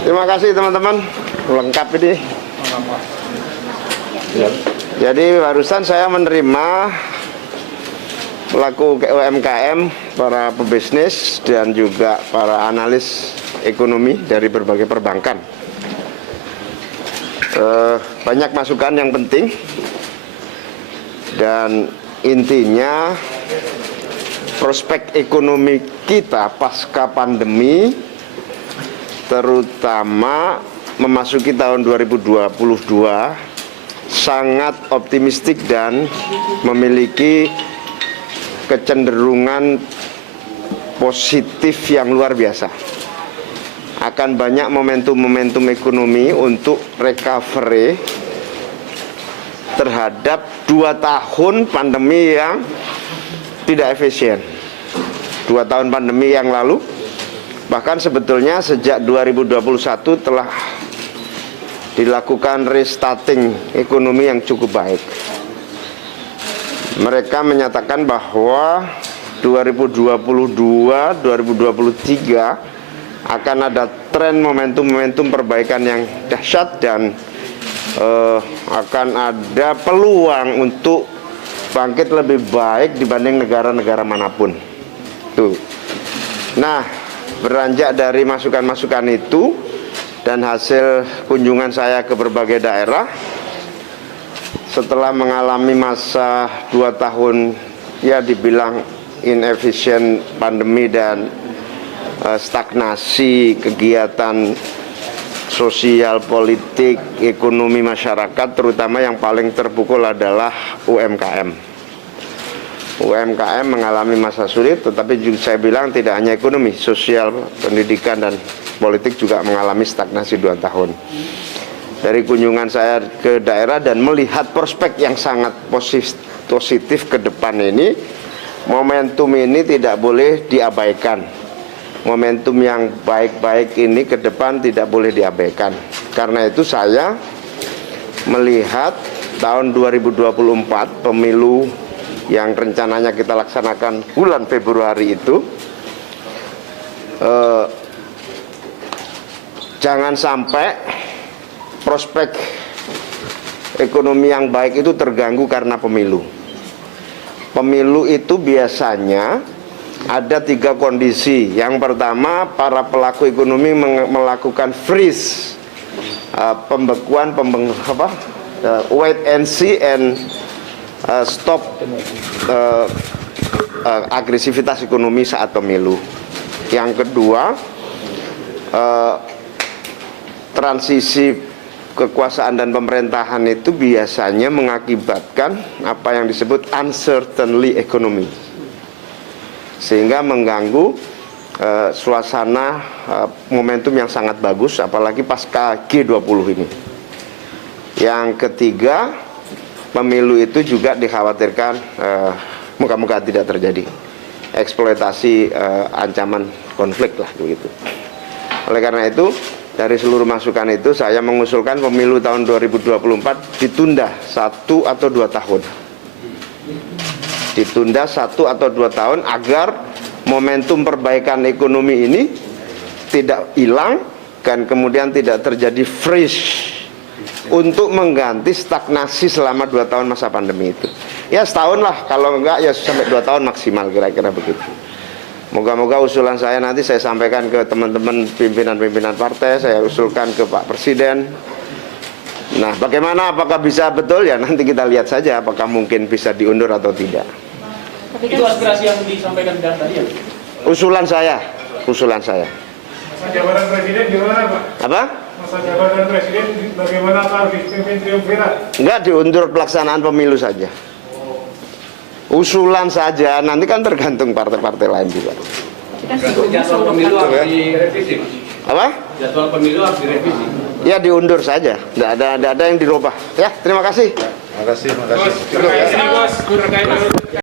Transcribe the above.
Terima kasih teman-teman, lengkap ini. Jadi barusan saya menerima pelaku UMKM, para pebisnis dan juga para analis ekonomi dari berbagai perbankan. Banyak masukan yang penting dan intinya prospek ekonomi kita pasca pandemi, terutama memasuki tahun 2022, sangat optimistik dan memiliki kecenderungan positif yang luar biasa. Akan banyak momentum-momentum ekonomi untuk recovery terhadap 2 tahun pandemi yang tidak efisien. 2 tahun pandemi yang lalu, bahkan sebetulnya sejak 2021 telah dilakukan restarting ekonomi yang cukup baik. Mereka menyatakan bahwa 2022-2023 akan ada tren momentum-momentum perbaikan yang dahsyat dan akan ada peluang untuk bangkit lebih baik dibanding negara-negara manapun. Tuh. Nah, beranjak dari masukan-masukan itu dan hasil kunjungan saya ke berbagai daerah, setelah mengalami masa 2 tahun ya dibilang inefisien pandemi dan stagnasi kegiatan sosial, politik, ekonomi masyarakat, terutama yang paling terpukul adalah UMKM. UMKM mengalami masa sulit, tetapi juga saya bilang tidak hanya ekonomi, sosial, pendidikan, dan politik juga mengalami stagnasi 2 tahun. Dari kunjungan saya ke daerah dan melihat prospek yang sangat positif ke depan ini, momentum ini tidak boleh diabaikan. Momentum yang baik-baik ini ke depan tidak boleh diabaikan. Karena itu saya melihat tahun 2024 pemilu yang rencananya kita laksanakan bulan Februari itu, jangan sampai prospek ekonomi yang baik itu terganggu karena pemilu. Pemilu itu biasanya ada 3 kondisi. Yang pertama, para pelaku ekonomi melakukan freeze, pembekuan, wait and see and stop agresivitas ekonomi saat pemilu. Yang kedua, transisi kekuasaan dan pemerintahan itu biasanya mengakibatkan apa yang disebut uncertainty economy, sehingga mengganggu suasana momentum yang sangat bagus, apalagi pasca G20 ini. Yang ketiga, pemilu itu juga dikhawatirkan moga-moga tidak terjadi eksploitasi ancaman konflik lah begitu. Oleh karena itu, dari seluruh masukan itu saya mengusulkan pemilu tahun 2024 ditunda 1 atau 2 tahun. Ditunda 1 atau 2 tahun agar momentum perbaikan ekonomi ini tidak hilang dan kemudian tidak terjadi freeze untuk mengganti stagnasi selama 2 tahun masa pandemi itu. Ya setahun lah, kalau enggak ya sampai 2 tahun maksimal, kira-kira begitu. Moga-moga usulan saya nanti saya sampaikan ke teman-teman pimpinan-pimpinan partai, saya usulkan ke Pak Presiden. Nah, bagaimana, apakah bisa betul ya, nanti kita lihat saja apakah mungkin bisa diundur atau tidak. Itu aspirasi yang disampaikan tadi ya? Usulan saya. Masa jabatan presiden gimana Pak? Apa? Masa jabatan presiden bagaimana Pak dipimpin triumvirat? Enggak, diundur pelaksanaan pemilu saja. Usulan saja, nanti kan tergantung partai-partai lain juga. Jadwal pemilu harus direvisi, Mas. Apa? Jadwal pemilu harus direvisi. Ya diundur saja, tidak ada yang dirubah. Ya, terima kasih. Terima kasih.